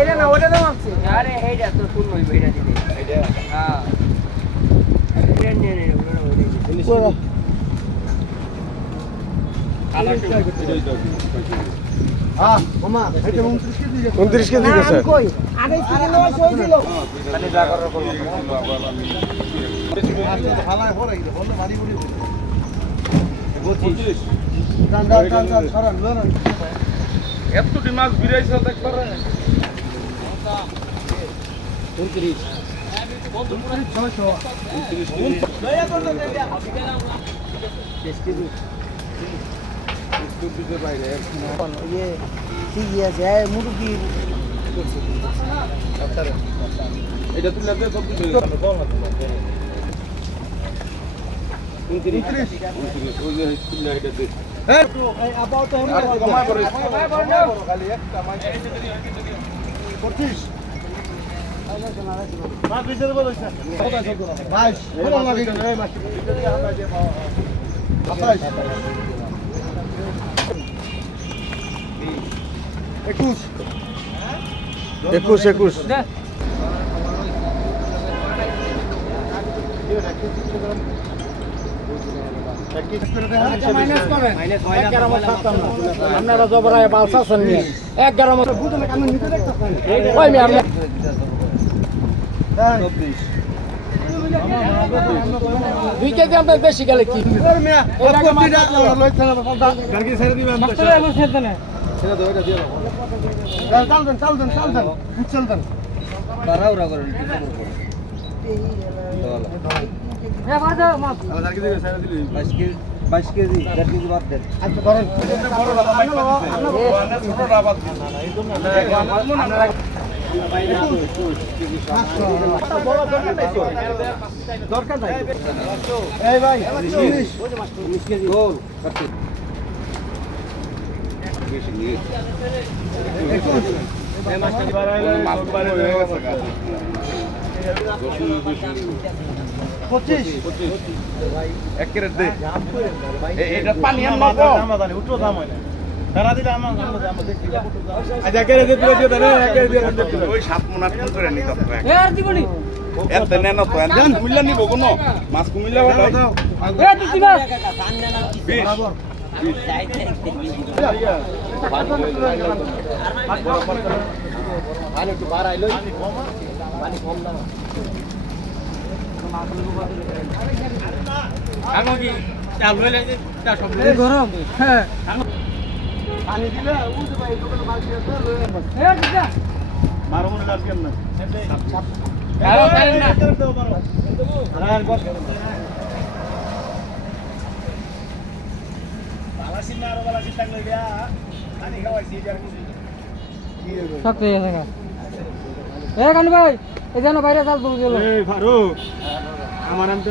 এটা না ওটা দাম আছে আরে এইটা তো শুন নই বেটা দিতে এইটা হ্যাঁ এটা নিয়ে নে ওটা আলা হ্যাঁ মামা এটা 29 কেজি গেছে কই আগে কিলো লস হইছিল মানে যা করার করব হালায় পড়ে গেল বল বাড়ি পড়ে 25 দান সরান লন এতটি মাছ বিরাইছে দেখবার 29 দয়া করতে দেয়া টেস্টি দুধের বাইরে ইয়ে ঠিকই আছে মুরগি এটা তুলে দে সব কিছু বল না 29 ওই যে তুলে এটা দে এই আপাও তো কমায় করে খালি একটা মাছ 25 মাছ বিচের বল হইছে ভাই ভালো লাগে এই মাছ যদি আমরা যে 21 আপনারা জবরায় বালসা শুননি 11 মত বুঝলে কাম নিতে দেখতেছেন ওই আমি 24 2 কেজি আমরা বেশি গেলে কি মিয়া প্রতিটা লইতে না গাড়ি ছেড়ে দিবেন মাস্টার এখন ছেড়ে দেন ছেড়ে দাও এটা দিয়ে দাও চাল দেন চল দেন বারাউরা করেন কি করে এ বাজা মাছ আমার কি দিবে ছেড়ে দিলি 22 কেজি 1 কেজি বাদ দেন আচ্ছা ধরেন বড় দাদা মাইক ছোট রাবাদ না এই জন্য আপনারা দরকার নাই এই ভাই 19 কেজি গোল বেশি নিয়ে এই মাছটা বাড়াইলে মাছ বাড়ে হয়ে গেছে 25 এক ক্যারেট দে এটা পানি আম মাগো দাম উঠো দাম হয় না তারা দিলে আমার আমরা দেখি আচ্ছা কেড়ে দিয়ে দিও দাও এক কেড়ে দিয়ে ওই 7 মণ 8 মণ করে নি তো এ আর দিবনি এত নেন তো জান কুমিল্লা নিব কোন মাছ কুমিল্লা দাও এ দিছি মাছ বরাবর পানি একটু বার আইলো পানি কম না আমি কি চাল হইলে তা সব গরম হ্যাঁ পানি দিলে উঠে ভাই দোকানে মাছ দিয়ে এ দিদা মারো মনে কাজ কেন না সাপ আরে কারেন না আর বস বালাসিন না আর বালাসিন থাকলে দিয়া পানি খাওয়াইছি আর কিছু সব পেয়ে গেছে এ কানু ভাই এই জানো বাইরে চাল বল গেল এই ফারুক আমার নাম তো